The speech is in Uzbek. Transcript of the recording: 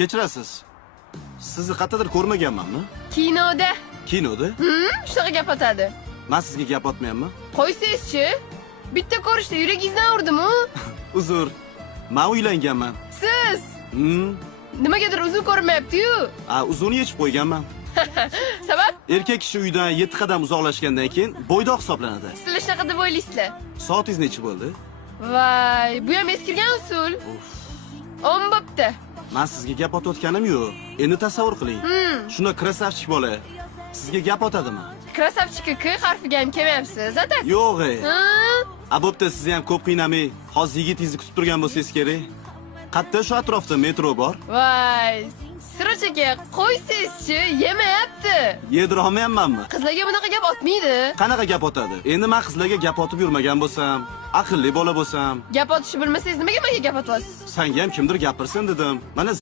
Kechirasiz. Sizni qayerdadir ko'rmaganmanmi? Kinoda. Kinoda? Shunaqa gap otadi. Men sizga gap otmayapman. Qo'ysangizchi. Bitta ko'rishda yuragingizdan urdim-ku. Uzr. Men uylanganman. Siz Hmm. nimagadir uzun ko'rinmayapti-yu. Uzun yechib qo'yganman. Sabab? Erkak kishi uydan 7 qadam uzoqlashgandan keyin bo'ydoq hisoblanadi. Sizlar shunaqa deb o'ylaysizlar. Soatingiz necha bo'ldi? Voy, bu ham eskirgan usul. 10 bo'pti. Men sizga gap otayotganim yo'q. Endi tasavvur qiling. Shuna krasavchik bola sizga gap otadimi? Krasavchika K harfiga ham kelmayapsiz. Atak. Yo'q. Ha? Bo'pti, sizni ham ko'p qiynamay, hozir yigitingizni kutib turgan bo'lsangiz kerak. Qayerda shu atrofda metro bor? Voy, Siroj aka, qo'ysangizchi, yemayapti. Yedira olmayapmanmi? Qizlarga bunaqa gap otmaydi. Qanaqa gap otadi? Endi men qizlarga gap otib yurmagan bo'lsam, aqlli bola bo'lsam, Gap otishni bilmasangiz nimaga menga gap otyapsiz? senga ham kimdir gapirsin dedim. Mana